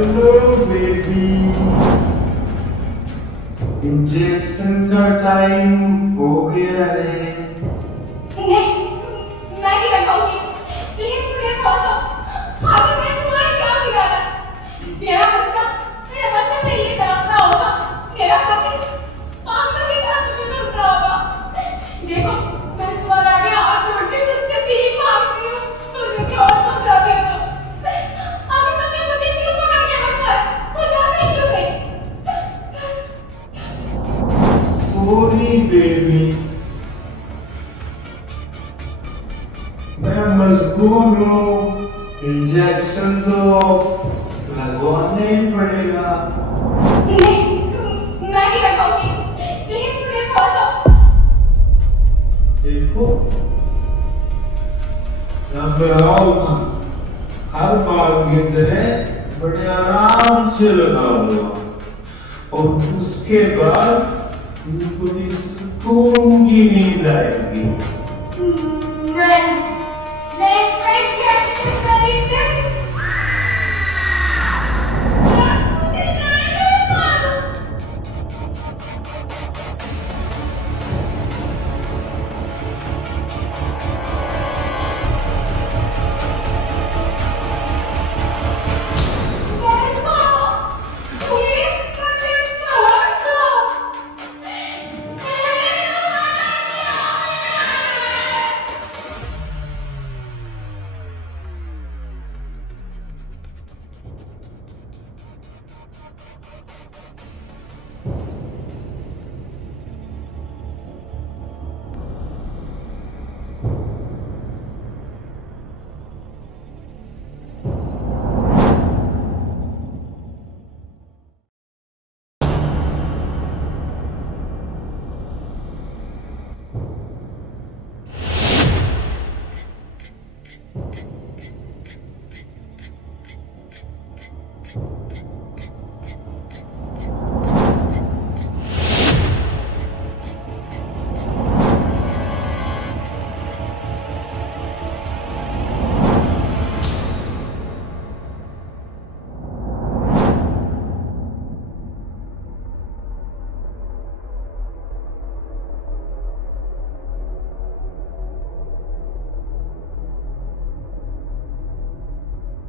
Hello baby, injection का time हो गया है। नहीं, मैं नहीं रखाऊंगी। प्लीज मुझे छोड़ दो। आगे मैं तुम्हारा क्या बिगाड़ा? मेरा बच्चा तो ये तड़पना होगा। मेरा पति पागल की तरह मुझे ढूंढ रहा होगा। देखो, मैं तुम्हारे आगे हाथ जोड़ के तुझसे भीख मांगती हूँ। मुझे छोड़ दो, जाने दो। आखिर तुमने मुझे क्यों पकड़ के रखा है? बताते क्यों नहीं? सॉरी बेबी, मैं मजबूर हूँ। इंजेक्शन तो लगवाना ही पड़ेगा। नहीं, मैं नहीं रखाऊंगी। प्लीज मुझे छोड़ दो। देखो, घबराओ मत। हर बार की तरह बड़े आराम से लगाऊंगा और उसके बाद तुमको भी सुकून की नींद आएगी। नहीं, मैं कैसे खरीदे? मैं मुझे नहीं मालूम। देखो, प्लीज मुझे छोड़ दो।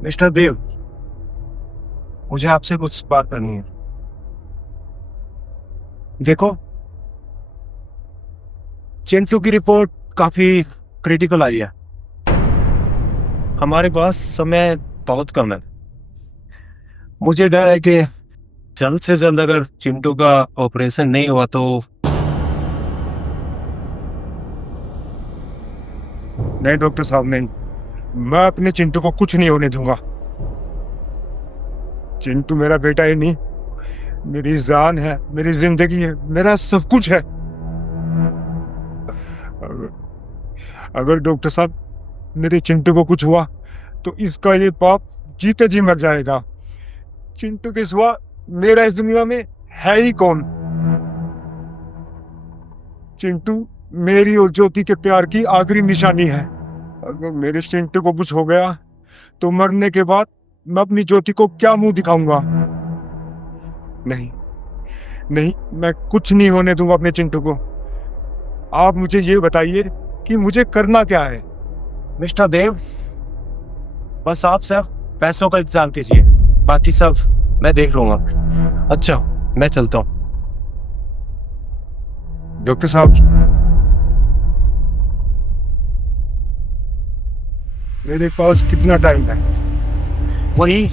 मिस्टर देव, मुझे आपसे कुछ बात करनी है। देखो, चिंटू की रिपोर्ट काफी क्रिटिकल आई है। हमारे पास समय बहुत कम है। मुझे डर है कि जल्द से जल्द अगर चिंटू का ऑपरेशन नहीं हुआ तो नहीं डॉक्टर साहब, नहीं। मैं अपने चिंटू को कुछ नहीं होने दूंगा। चिंटू मेरा बेटा ही नहीं, मेरी जान है, मेरी जिंदगी है, मेरा सब कुछ है। अगर अगर डॉक्टर साहब मेरे चिंटू को कुछ हुआ तो इसका ये पाप जीते जी मर जाएगा। चिंटू के सिवा मेरा इस दुनिया में है ही कौन? चिंटू मेरी और ज्योति के प्यार की आखिरी निशानी है। अगर मेरे चिंटू को कुछ हो गया तो मरने के बाद मैं अपनी ज्योति को क्या मुंह दिखाऊंगा? नहीं, नहीं, मैं कुछ नहीं होने दूंगा अपने चिंटू को। आप मुझे ये बताइए कि मुझे करना क्या है? मिस्टर देव, बस आप सिर्फ पैसों का इंतजाम कीजिए, बाकी सब मैं देख लूंगा। अच्छा, मैं चलता हूँ। डॉक्टर साहब, मेरे पास कितना टाइम है? वही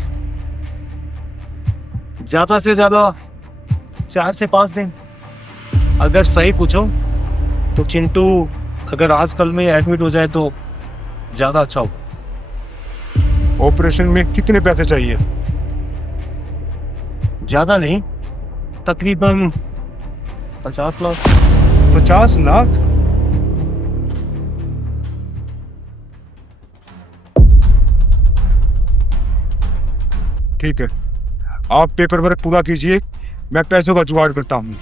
ज्यादा से ज्यादा 4 से 5 दिन। अगर सही पूछो तो चिंटू अगर आज कल में एडमिट हो जाए तो ज्यादा अच्छा हो। ऑपरेशन में कितने पैसे चाहिए? ज्यादा नहीं, तकरीबन 50 लाख। 50 लाख? ठीक है, आप पेपर वर्क पूरा कीजिए, मैं पैसों का जुगाड़ करता हूँ।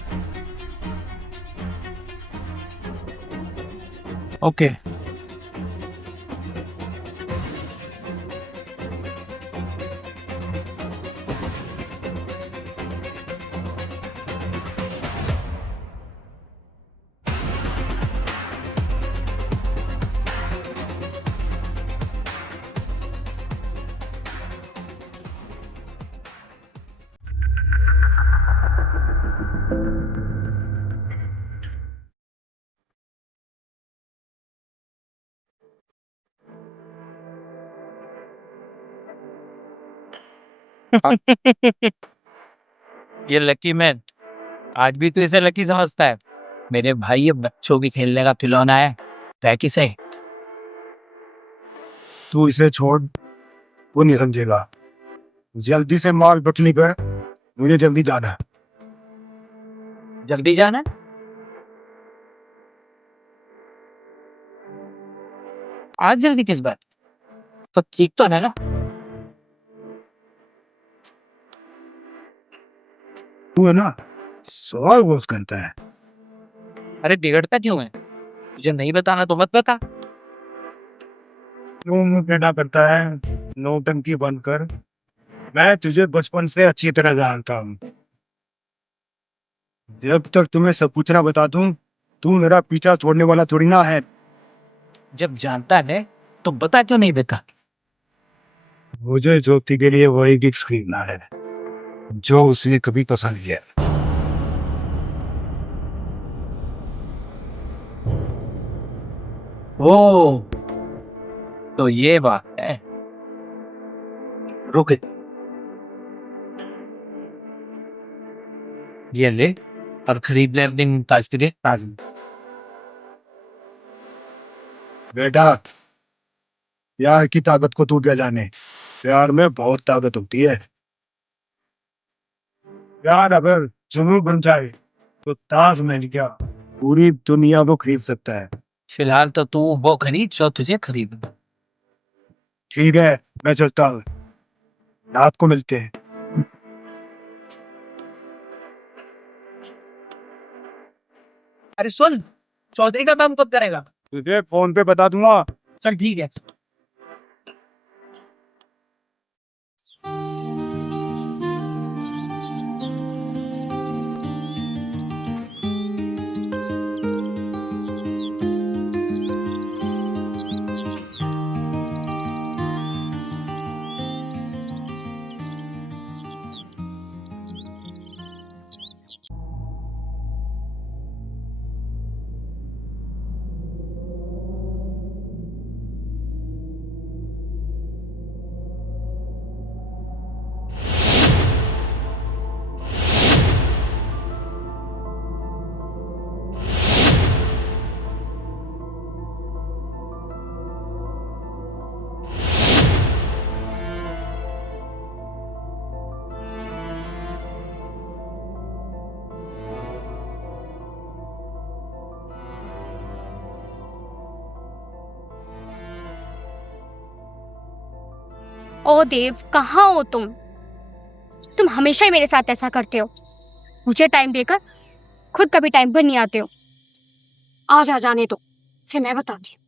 ओके। ये लकी मैन आज भी तो इसे लकी समझता है। मेरे भाई ये बच्चों की खेलने का खिलौना है, पैकी से। तू इसे छोड़, वो नहीं समझेगा। जल्दी से माल बटनी कर, मुझे जल्दी जाना है। जल्दी जाना है? आज जल्दी किस बात? तो ठीक तो है ना? तू है ना, सवाल बहुत करता है। अरे बिगड़ता क्यों है? मुझे नहीं बताना तो मत बता। क्यों मुंह टेढ़ा करता है? नौटंकी बंद कर। मैं तुझे बचपन से अच्छी तरह जानता हूँ। जब तक तुम्हें सब कुछ ना बता दूं, तू मेरा पीछा छोड़ने वाला थोड़ी ना है। जब जानता है तो बता क्यों नहीं देता? मुझे ज्योति के लिए वही गिफ्ट खरीदना है जो उसे कभी पसंद किया। ओ, तो ये बात है। रुक, ये ले और खरीद ले अपनी मुमताज के लिए ताज। बेटा, प्यार की ताकत को तू क्या जाने। प्यार में बहुत ताकत होती है। प्यार अगर जुनून बन जाए तो ताजमहल क्या, पूरी दुनिया को खरीद सकता है। फिलहाल तो तू वो खरीद जो तुझे खरीद। ठीक है, मैं चलता हूँ। रात को मिलते हैं। अरे सुन, चौधरी का काम कब करेगा? तुझे फोन पे बता दूंगा। चल ठीक है। ओ देव, कहाँ हो तुम? तुम हमेशा ही मेरे साथ ऐसा करते हो। मुझे टाइम देकर खुद कभी टाइम पर नहीं आते हो। आज आ जाने दो, फिर मैं बताती हूँ।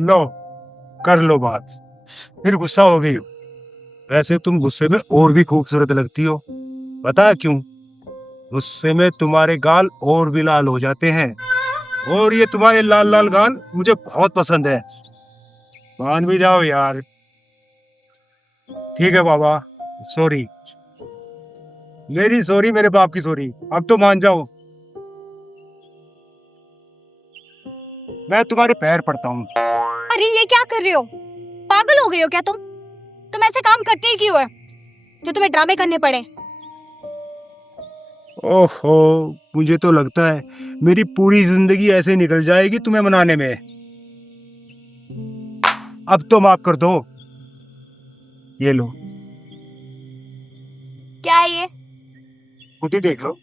लो, कर लो बात। फिर गुस्सा हो गई हो। वैसे तुम गुस्से में और भी खूबसूरत लगती हो। पता है क्यों? गुस्से में तुम्हारे गाल और भी लाल हो जाते हैं। और ये तुम्हारे लाल लाल गाल मुझे बहुत पसंद है। मान भी जाओ यार। ठीक है बाबा, सॉरी। मेरी सॉरी, मेरे बाप की सॉरी। अब तो मान जाओ। मैं तुम्हारे पैर पड़ता हूँ। अरे ये क्या कर रहे हो? पागल हो गए हो क्या तुम ऐसे काम करते ही क्यों है जो तुम्हें ड्रामे करने पड़े? ओहो, मुझे तो लगता है मेरी पूरी जिंदगी ऐसे निकल जाएगी तुम्हें मनाने में। अब तो माफ कर दो। ये लो, क्या है ये? खुद ही देख लो।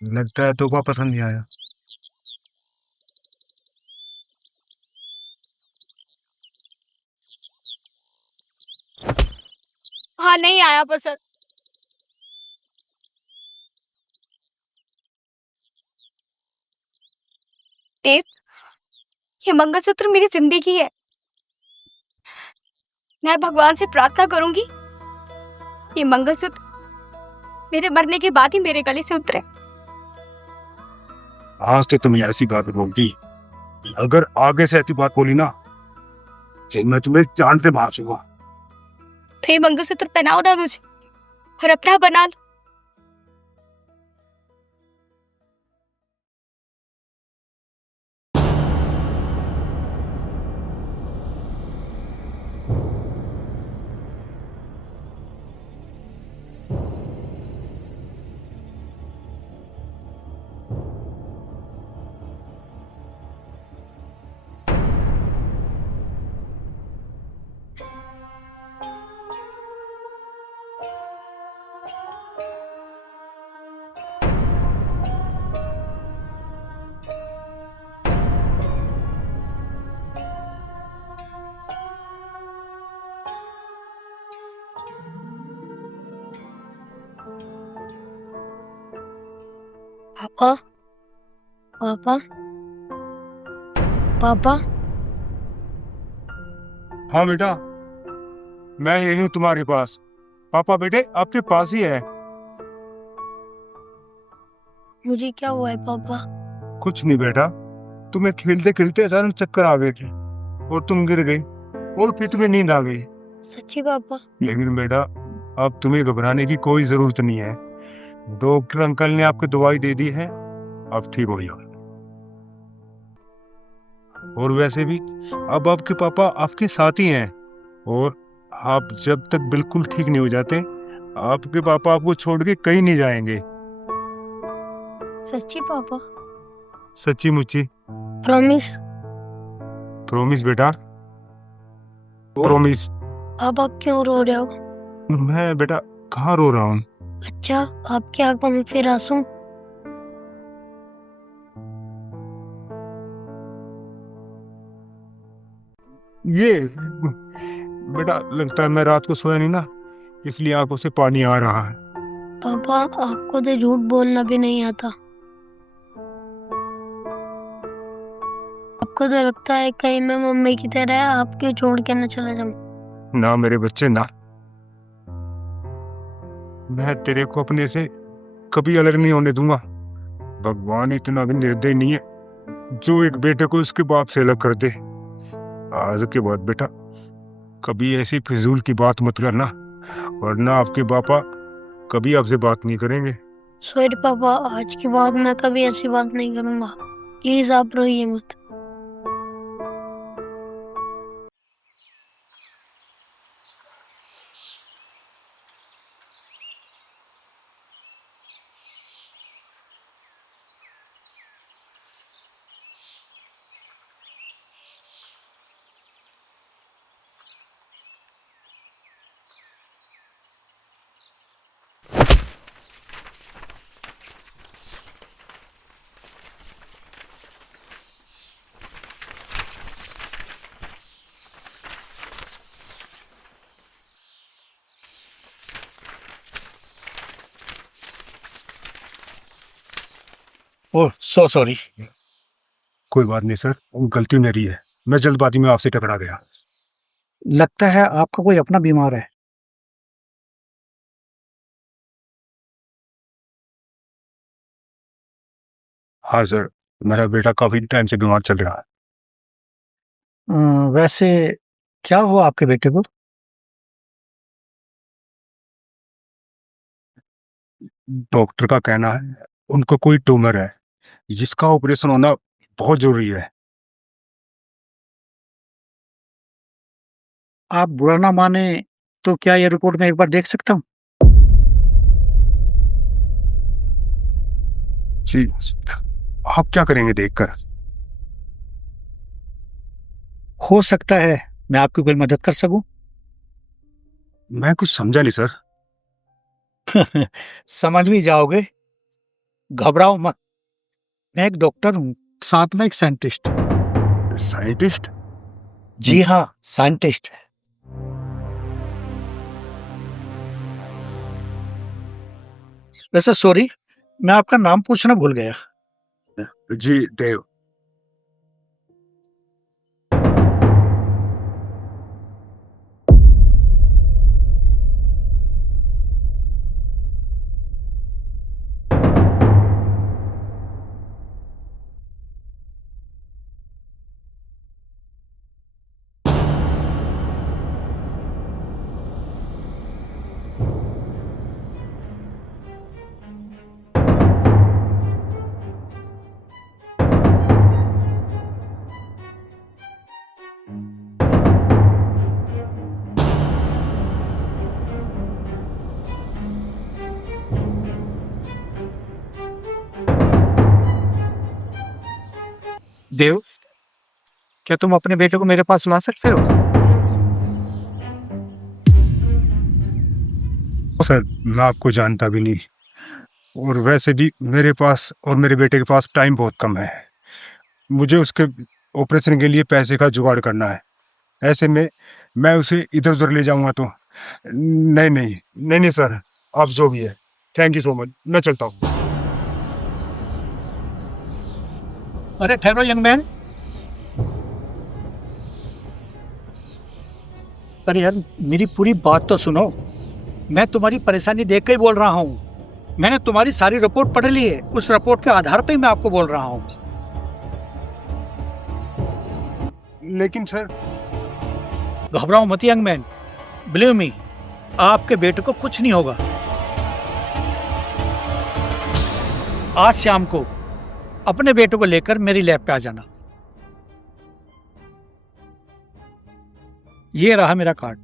लगता है तोहफा पसंद नहीं आया। हाँ, नहीं आया पसंद। देव, ये मंगलसूत्र मेरी जिंदगी है। मैं भगवान से प्रार्थना करूंगी ये मंगलसूत्र मेरे मरने के बाद ही मेरे गले से उतरे। आज तो तुम ऐसी बात बोलती, अगर आगे से ऐसी बात बोली ना कि मैं तुम्हें जान से मार दूंगा। तो ये मंगलसूत्र पहनाओ ना मुझे और अपना बना लो। पापा, पापा, पापा। हाँ बेटा, मैं यही हूँ तुम्हारे पास। पापा बेटे आपके पास ही है। मुझे क्या हुआ है पापा? कुछ नहीं बेटा, तुम्हें खेलते खेलते अचानक चक्कर आ गए थे और तुम गिर गई और फिर तुम्हें नींद आ गई। सच्ची पापा? लेकिन बेटा अब तुम्हें घबराने की कोई जरूरत नहीं है। डॉक्टर अंकल ने आपको दवाई दे दी है, अब ठीक हो जाओ। और वैसे भी अब आपके पापा आपके साथ ही हैं और आप जब तक बिल्कुल ठीक नहीं हो जाते आपके पापा आपको छोड़ के कहीं नहीं जाएंगे। सच्ची पापा? सच्ची मुच्ची। प्रॉमिस? प्रॉमिस बेटा, प्रॉमिस। अब आप क्यों रो रहे हो? मैं बेटा कहाँ रो रहा हूँ। अच्छा, आपकी आंखों में फिर आंसू? ये बेटा लगता है मैं रात को सोया नहीं ना, इसलिए आंखों से पानी आ रहा है। पापा, आपको तो झूठ बोलना भी नहीं आता। आपको तो लगता है कहीं मैं मम्मी की तरह आपके छोड़ के न चला जाऊं। ना मेरे बच्चे ना, मैं तेरे को अपने से कभी अलग नहीं होने दूंगा। भगवान इतना भी निर्दयी नहीं है जो एक बेटे को उसके बाप से अलग कर दे। आज के बाद बेटा कभी ऐसी फिजूल की बात मत करना, वरना आपके पापा कभी आपसे बात नहीं करेंगे। सॉरी पापा, आज के बाद मैं कभी ऐसी बात नहीं करूंगा। प्लीज आप रोइए मत। ओह सो सॉरी। कोई बात नहीं सर, गलती मेरी है, मैं जल्दबाजी में आपसे टकरा गया। लगता है आपका कोई अपना बीमार है। हाँ सर, मेरा बेटा काफी टाइम से बीमार चल रहा है। वैसे क्या हुआ आपके बेटे को? डॉक्टर का कहना है उनको कोई ट्यूमर है जिसका ऑपरेशन होना बहुत जरूरी है। आप बुरा ना माने तो क्या ये रिपोर्ट मैं एक बार देख सकता हूँ? जी, आप क्या करेंगे देखकर? हो सकता है मैं आपकी कोई मदद कर सकूं। मैं कुछ समझा नहीं सर। समझ भी जाओगे, घबराओ मत। मैं एक डॉक्टर हूँ, साथ में एक साइंटिस्ट। साइंटिस्ट? जी हाँ, साइंटिस्ट। वैसे सॉरी, मैं आपका नाम पूछना भूल गया। जी देव। देव, क्या तुम अपने बेटे को मेरे पास ला सकते हो? सर, मैं आपको जानता भी नहीं, और वैसे भी मेरे पास और मेरे बेटे के पास टाइम बहुत कम है। मुझे उसके ऑपरेशन के लिए पैसे का जुगाड़ करना है। ऐसे में मैं उसे इधर उधर ले जाऊंगा तो नहीं नहीं नहीं नहीं सर, आप जो भी है, थैंक यू सो मच, मैं चलता हूँ। अरे ठहरो यंग मैन। अरे यार, मेरी पूरी बात तो सुनो। मैं तुम्हारी परेशानी देख के ही बोल रहा हूँ। मैंने तुम्हारी सारी रिपोर्ट पढ़ ली है, उस रिपोर्ट के आधार पे ही मैं आपको बोल रहा हूँ। लेकिन सर, घबराओ मत यंग मैन, बिलीव मी, आपके बेटे को कुछ नहीं होगा। आज शाम को अपने बेटे को लेकर मेरी लैब पे आ जाना। ये रहा मेरा कार्ड।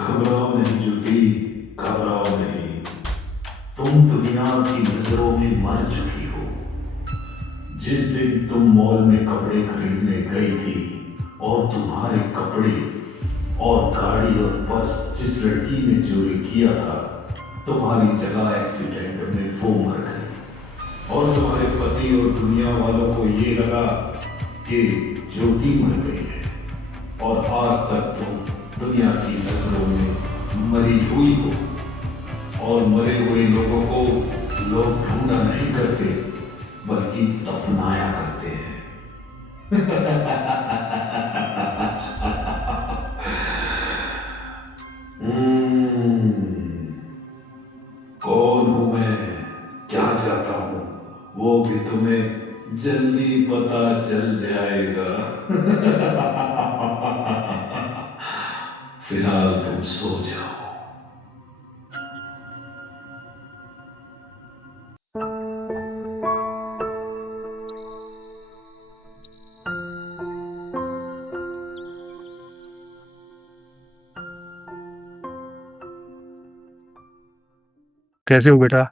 घबराओ नहीं ज्योति, घबराओ नहीं। तुम दुनिया की नजरों में मर चुकी हो। जिस दिन तुम मॉल में कपड़े खरीदने गई थी और तुम्हारे कपड़े और गाड़ी और बस जिस लड़की ने चोरी किया था, तुम्हारी जगह एक्सीडेंट में वो मर गई और तुम्हारे पति और दुनिया वालों को ये लगा कि ज्योति मर गई है, और आज तक तुम दुनिया की नजरों में मरी हुई हो। और मरे हुए लोगों को लोग ढूंढा नहीं करते, बल्कि दफनाया करते हैं। कौन हूं मैं, क्या चाहता हूं, वो भी तुम्हें जल्दी पता चल जाएगा। फिलहाल तुम सो जाओ। कैसे हो बेटा?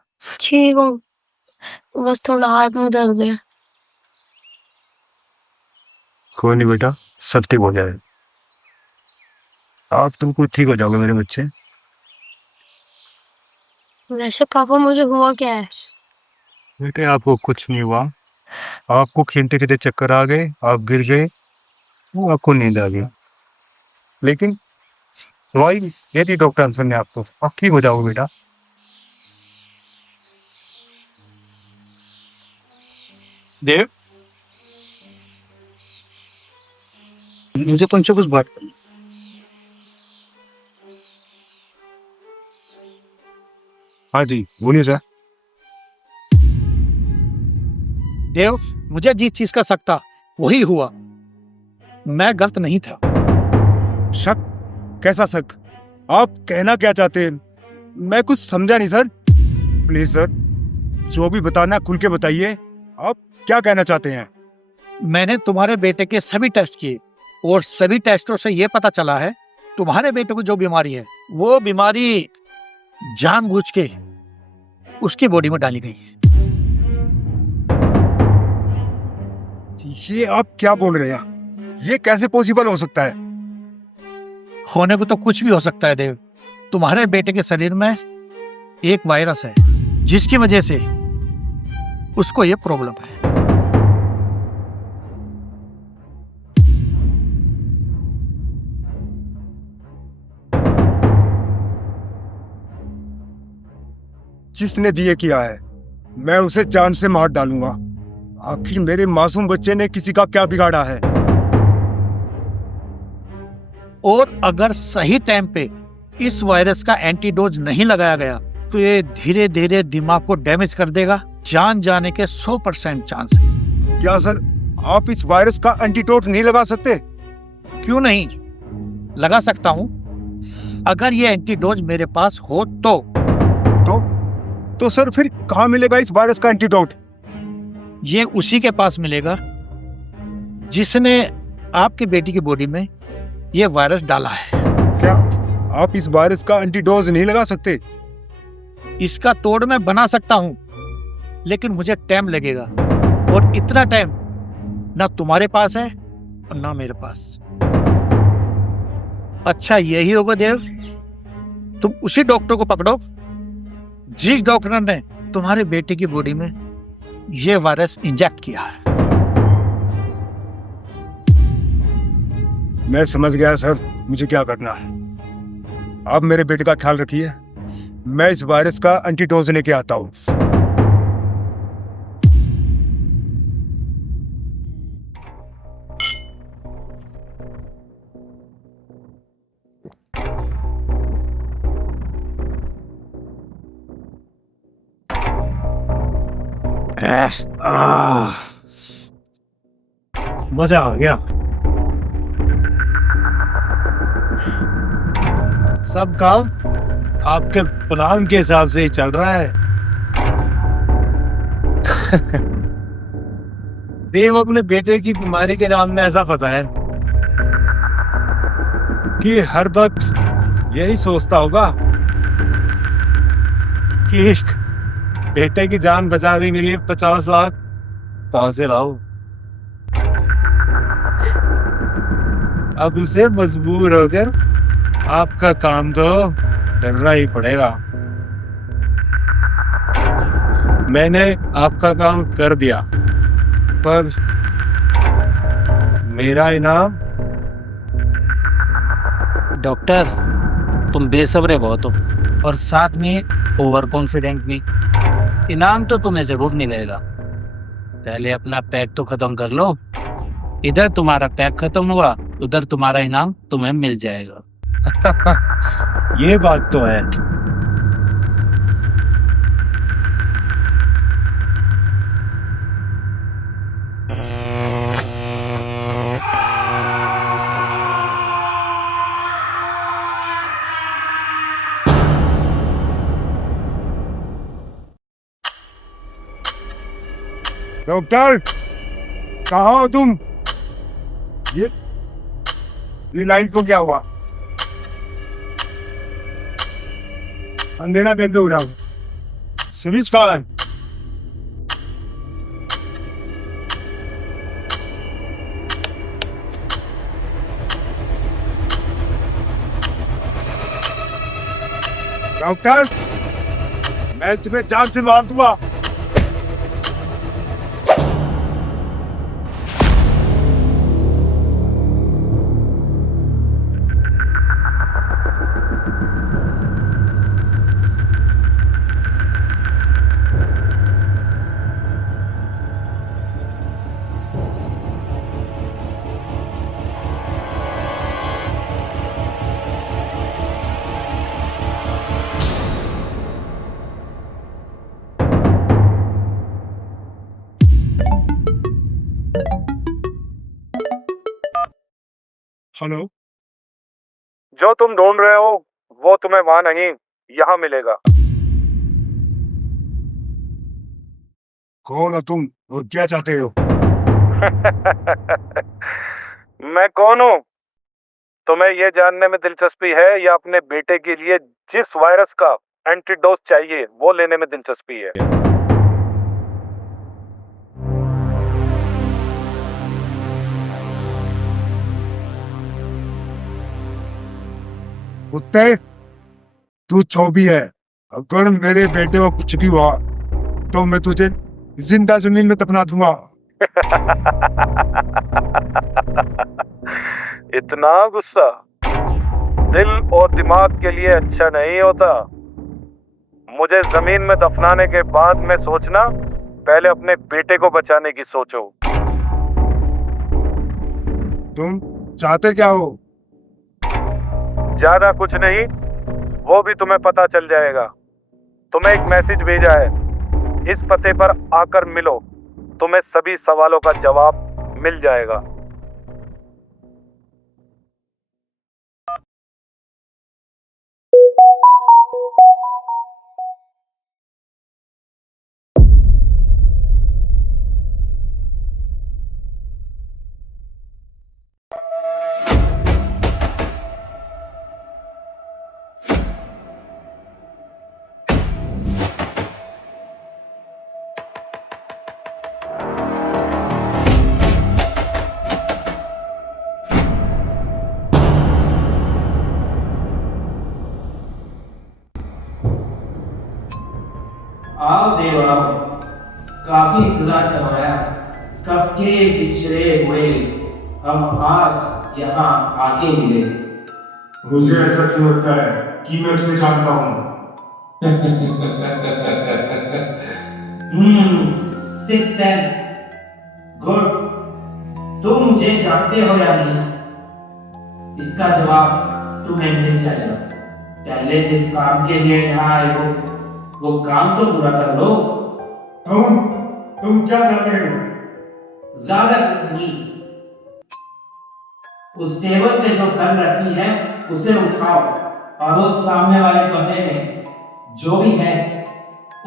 ठीक हूँ, बस थोड़ा हाथ में दर्द है। कोई नहीं बेटा, सब ठीक हो जाएगा। आप बिल्कुल ठीक हो जाओगे मेरे बच्चे। वैसे पापा मुझे हुआ क्या है? बेटे आपको कुछ नहीं हुआ, आपको खेलते खेलते चक्कर आ गए, आप गिर गए, वो आपको नींद आ गई, लेकिन दवाई दे दी डॉक्टर ने आपको, आप ठीक हो जाओगे बेटा। देव, मुझे तुमसे कुछ बात करनी। हाँ जी बोलिए सर। देव, मुझे जिस चीज का शक था वही हुआ। मैं गलत नहीं था। शक? कैसा शक? आप कहना क्या चाहते हैं? मैं कुछ समझा नहीं सर। प्लीज सर, जो भी बताना खुल के बताइए। आप क्या कहना चाहते हैं? मैंने तुम्हारे बेटे के सभी टेस्ट किए और सभी टेस्टों से यह पता चला है तुम्हारे बेटे को जो बीमारी है वो बीमारी जानबूझ के उसकी बॉडी में डाली गई है। ये आप क्या बोल रहे हैं? ये कैसे पॉसिबल हो सकता है? होने को तो कुछ भी हो सकता है देव। तुम्हारे बेटे के शरीर में एक वायरस है जिसकी वजह से उसको ये प्रॉब्लम है। जिसने भी ये किया है मैं उसे जान से मार डालूंगा। आखिर मेरे मासूम बच्चे ने किसी का क्या बिगाड़ा है? और अगर सही टाइम पे इस वायरस का एंटीडोज नहीं लगाया गया तो ये धीरे धीरे दिमाग को डैमेज कर देगा। जान जाने के 100% चांस है। क्या सर आप इस वायरस का एंटीडोट नहीं लगा सकते? क्यों नहीं, लगा सकता हूं अगर ये एंटीडोज मेरे पास हो तो सर फिर कहाँ मिलेगा इस वायरस का एंटीडोट? ये उसी के पास मिलेगा जिसने आपकी बेटी की बॉडी में ये वायरस डाला है। क्या आप इस वायरस का एंटीडोज नहीं लगा सकते? इसका तोड़ मैं बना सकता हूं, लेकिन मुझे टाइम लगेगा और इतना टाइम ना तुम्हारे पास है और ना मेरे पास। अच्छा यही होगा देव, तुम उसी डॉक्टर को पकड़ो जिस डॉक्टर ने तुम्हारे बेटे की बॉडी में ये वायरस इंजेक्ट किया है। मैं समझ गया सर, मुझे क्या करना है। आप मेरे बेटे का ख्याल रखिए, मैं इस वायरस का एंटीडोज लेके आता हूँ। मजा आ गया। सब काम आपके प्लान के हिसाब से ही चल रहा है। देव अपने बेटे की बीमारी के नाम में ऐसा फंसा है। कि हर वक्त यही सोचता होगा कि बेटे की जान बचाने के लिए 50 लाख कहां से लाऊं। अब उसे मजबूर होकर आपका काम तो करना ही पड़ेगा। मैंने आपका काम कर दिया, पर मेरा इनाम? डॉक्टर, तुम बेसब्रे बहुत हो और साथ में ओवर कॉन्फिडेंट भी। इनाम तो तुम्हें जरूर मिलेगा, पहले अपना पैक तो खत्म कर लो। इधर तुम्हारा पैक खत्म हुआ, उधर तुम्हारा इनाम तुम्हें मिल जाएगा। ये बात तो है। डॉक्टर, कहाँ हो तुम? ये लाइट को क्या हुआ? अंधेरा कैसे हो रहा हूँ? स्विच कहाँ है? डॉक्टर, मैं तुम्हें जान से मार दूंगा। हेलो, जो तुम ढूंढ रहे हो वो तुम्हें वहां नहीं, यहाँ मिलेगा। कौन हो तुम और क्या चाहते हो? मैं कौन हूँ तुम्हें ये जानने में दिलचस्पी है या अपने बेटे के लिए जिस वायरस का एंटीडोज चाहिए वो लेने में दिलचस्पी है? कुत्ते, तू जो भी है, अगर मेरे बेटे को कुछ भी हुआ तो मैं तुझे जिंदा जमीन में दफना दूंगा। इतना गुस्सा दिल और दिमाग के लिए अच्छा नहीं होता। मुझे जमीन में दफनाने के बाद में सोचना, पहले अपने बेटे को बचाने की सोचो। तुम चाहते क्या हो? ज्यादा कुछ नहीं, वो भी तुम्हें पता चल जाएगा। तुम्हें एक मैसेज भेजा है, इस पते पर आकर मिलो, तुम्हें सभी सवालों का जवाब मिल जाएगा। आओ देव आओ, काफी इंतजार करवाया, कब के पिछड़े हुए हम आज यहाँ आके मिले। मुझे ऐसा क्यों लगता है कि मैं तुम्हें जानता हूँ? Six sense, good. तुम मुझे जानते हो या नहीं, इसका जवाब तुम्हें मिल जाएगा। पहले जिस काम के लिए यहाँ आए हो वो काम तो पूरा कर लो। तुम क्या चाहते हो? ज्यादा कुछ नहीं, उस टेबल पे जो गन रखी है उसे उठाओ और उस सामने वाले कमरे में जो भी है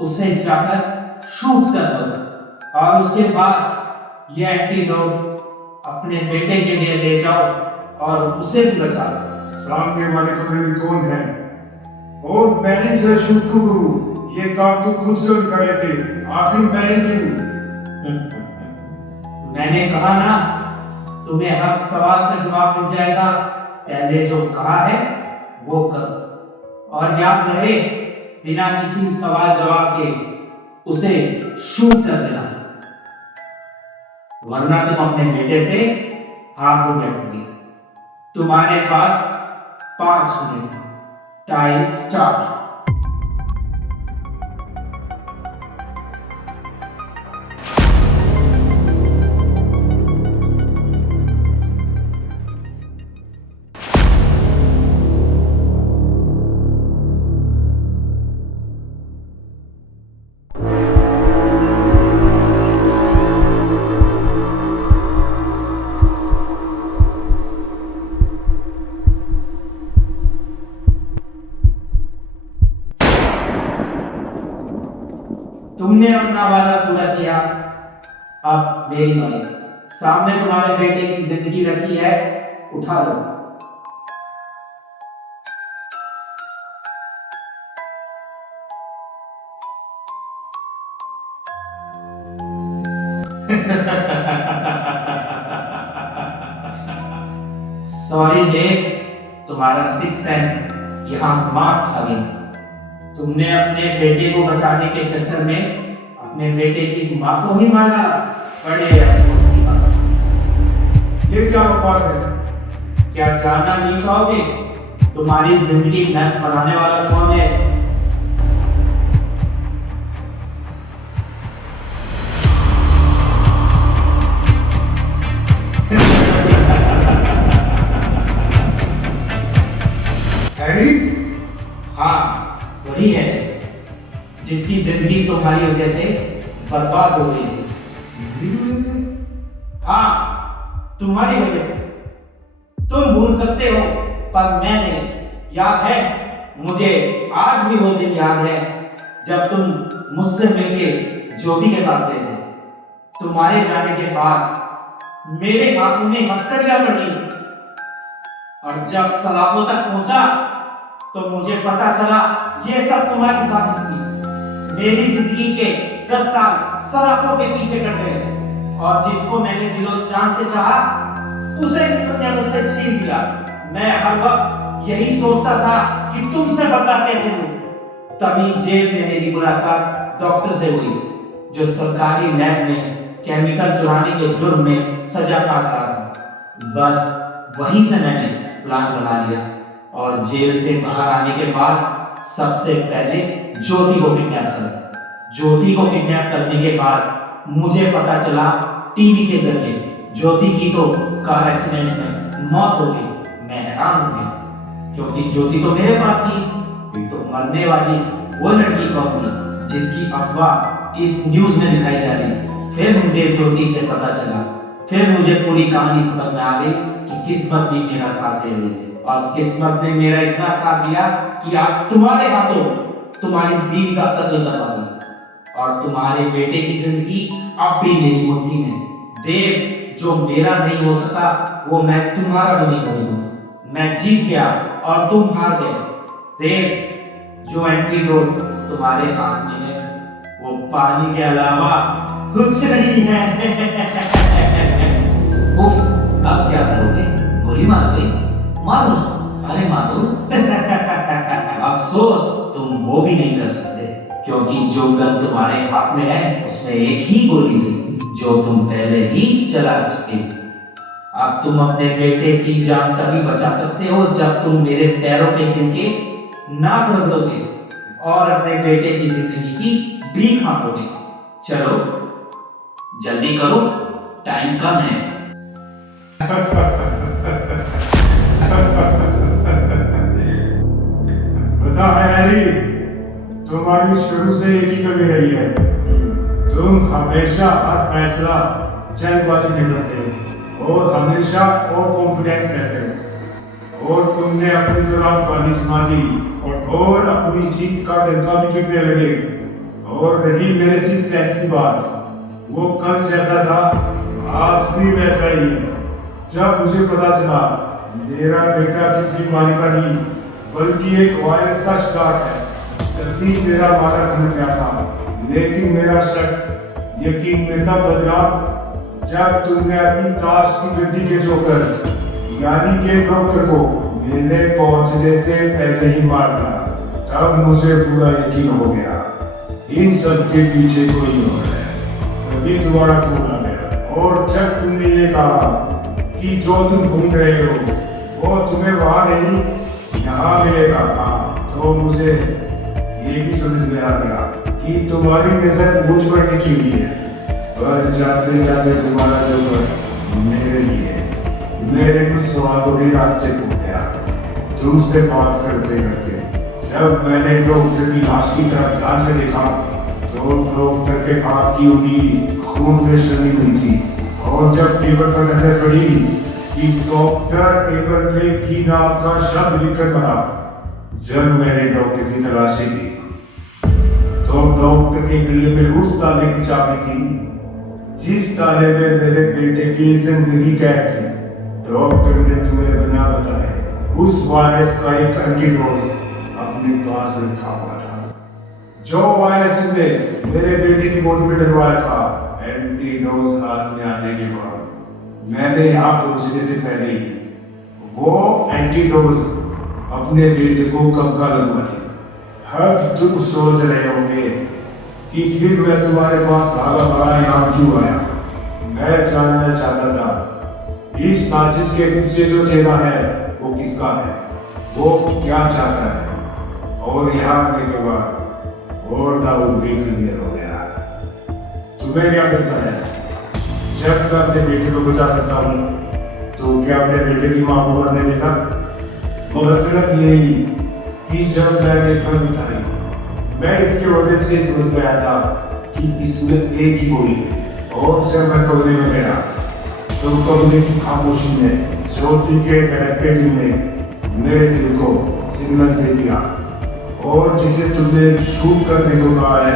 उसे जाकर शूट कर दो और उसके बाद ये एंटीडोट अपने बेटे के लिए ले जाओ और उसे भी बचाओ। सामने वाले कमरे में कौन है? और मैंने से शुभ गुरु, ये काम तो खुद क्यों कर लेते? आखिर मैंने क्यों? मैंने कहा ना, तुम्हें हर सवाल का जवाब मिल जाएगा। पहले जो कहा है वो करो, और याद रहे, बिना किसी सवाल जवाब के उसे शूट कर देना, वरना तुम अपने बेटे से हाथ धो बैठोगे। तुम्हारे पास 5 मिनट, टाइम स्टार्ट। तुमने अपना वादा पूरा किया, अब मेरी बारी। सामने तुम्हारे बेटे की जिंदगी रखी है, उठा लो। सॉरी देव, तुम्हारा सिक्स सेंस यहाँ मात खा गई। तुमने अपने बेटे को बचाने के चक्कर में अपने बेटे की माँ को ही मारा। बड़े अफसोस की बात। ये क्या बकवास है? क्या जानना नहीं चाहोगे? तुम्हारी जिंदगी नर्क बनाने वाला कौन है? हैरी? हाँ, वही है जिसकी जिंदगी तुम्हारी वजह से बर्बाद हो गई। मेरी वजह से? हाँ, तुम्हारी वजह से। तुम भूल सकते हो पर मैं नहीं। याद है, मुझे आज भी वो दिन याद है जब तुम मुझसे मिलके ज्योति के पास गए थे। तुम्हारे जाने के बाद मेरे हाथों में हथकड़ियां पड़ी, और जब सलाखों तक पहुंचा तो मुझे पता चला ये सब तुम्हारी साजिश थी। मेरी जिंदगी के 10 साल सलाखों के पीछे कट गए, और जिसको मैंने दिलो जान से चाहा उसे तुमने मुझसे छीन लिया। मैं हर वक्त यही सोचता था कि तुमसे बदला कैसे लूं। तभी जेल में मेरी मुलाकात डॉक्टर से हुई, जो सरकारी लैब में केमिकल चुराने के जुर्म में सजा काट रहा था। बस वहीं से मैंने प्लान बना लिया, और जेल से बाहर आने के बाद सबसे पहले ज्योति को किडनैप करा। ज्योति को किडनैप करने के बाद मुझे पता चला टीवी के जरिए ज्योति की तो कार एक्सीडेंट में मौत हो गई। मैं हैरान हो गया, क्योंकि ज्योति तो मेरे पास थी। तो मरने वाली वो लड़की कौन थी जिसकी अफवाह इस न्यूज में दिखाई जा रही थी? फिर मुझे ज्योति से पता चला। फिर मुझे पूरी कहानी समझ में आ गई कि किस्मत भी मेरा साथ दे रही है, और किस्मत ने मेरा इतना साथ दिया कि आज तुम्हारे हाथों तुम्हारी बीवी का कत्ल करवा दी, और तुम्हारे बेटे की जिंदगी अब भी मेरी मुट्ठी में। देव, जो मेरा नहीं हो सका वो मैं तुम्हारा भी नहीं होगी। मैं जीत गया और तुम हार गए। देव, जो एंटीडोट तुम्हारे हाथ में है वो पानी के अलावा कुछ नहीं है। उफ, अब क्या करोगे? गोली मार गई? मारो, अरे मारो। अफसोस तुम वो भी नहीं कर सकते, क्योंकि जो गन तुम्हारे हाथ में है उसमें एक ही गोली थी जो तुम पहले ही चला चुके। अब तुम अपने बेटे की जान तभी बचा सकते हो जब तुम मेरे पैरों पे गिर के नाक रगड़ोगे और अपने बेटे की जिंदगी की भीख मांगोगे। चलो जल्दी करो, टाइम कम है। पता है हैरी, तुम्हारी शुरू से एक ही कमी रही है। तुम हमेशा हर फैसला जल्दबाजी में करते हो और हमेशा ओवर कॉन्फिडेंस रहते हो, और तुमने अपनी दौरान पानी सुना दी और अपनी जीत का डंका भी गिरने लगे। और रही मेरे सिक्स सेंस की बात, वो कल जैसा था आज भी वैसा ही है। जब मुझे पता चला मेरा बेटा किसी बीमारी का नहीं बल्कि एक वायरस का शिकार है। जल्दी मेरा माता बन गया था, लेकिन मेरा शक यकीन में तब बदला जब तुमने अपनी ताश की गड्डी के जोकर यानी के डॉक्टर को मेरे पहुंचने से पहले ही मार दिया। तब मुझे पूरा यकीन हो गया इन सब के पीछे कोई और है। तभी तुम्हारा फोन आ गया और जब तुमने ये कहा कि जो तुम ढूंढ रहे हो वो तुम्हें वहां नहीं यहाँ मिलेगा, तो मुझे ये भी समझ में आ गया कि तुम्हारी नजर मुझ पर टिकी हुई है। पर जाते जाते तुम्हारा जोकर मेरे लिए मेरे कुछ सवालों के रास्ते खो गया। तुमसे बात करते करते जब मैंने डॉक्टर की लाश की तरफ ध्यान से देखा तो डॉक्टर के हाथ की उंगली खून में सनी हुई थी और जब टेबल पर नजर पड़ी कि डॉक्टर टेबल पे की नाम का शब्द लिखकर पड़ा, जब मैंने डॉक्टर की तलाशी की तो डॉक्टर के गले में उस ताले की चाबी थी जिस ताले में मेरे बेटे की जिंदगी कैद थी। डॉक्टर ने तुम्हें बिना बताए उस वायरस का एक एंटीडोज अपने पास रखा हुआ था। जो वायरस तुमने मेरे बेटे की बॉडी में डलवाया था, एंटीडोज हाथ में आने के बाद मैंने यहाँ पहुंचने से पहले ही वो एंटीडोज अपने बेटे को कब का लगवा दिया। अब तुम सोच रहे होंगे कि फिर मैं तुम्हारे पास भागा भागा यहाँ क्यों आया। मैं जानना चाहता था इस साजिश के पीछे जो चेहरा है वो किसका है, वो क्या चाहता है। और यहाँ आने के बाद और डाउट भी क्लियर हो गया। तुम्हें क्या लगता है जब मैं अपने बेटे को बचा सकता हूँ तो क्या अपने बेटे की माँ को मरने देता? मगर गलत यही कि जब मैंने घर बिताई मैं इसके वजह से समझ गया था कि इसमें एक ही गोली है। और जब मैं कमरे में गया तो कमरे की खामोशी में ज्योति के धड़कते दिल ने मेरे दिल को सिग्नल दे दिया और जिसे तुमने शूट करने को कहा है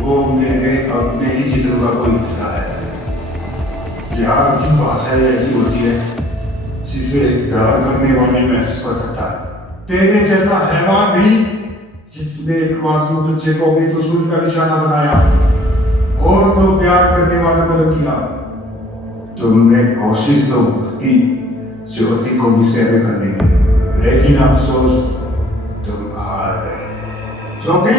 वो मेरे अपने ही जिस्म का कोई हिस्सा है। प्यार की भाषा ऐसी होती है जिसे प्यार करने वाले महसूस कर सकता है। तेरे जैसा हैवान भी जिसने एक मासूम बच्चे को अपनी दुश्मनी का निशाना बनाया और तो प्यार करने वालों को किया। तुमने कोशिश तो की ज्योति को भी सेवा करने की, लेकिन अफसोस तुम हार गए। ज्योति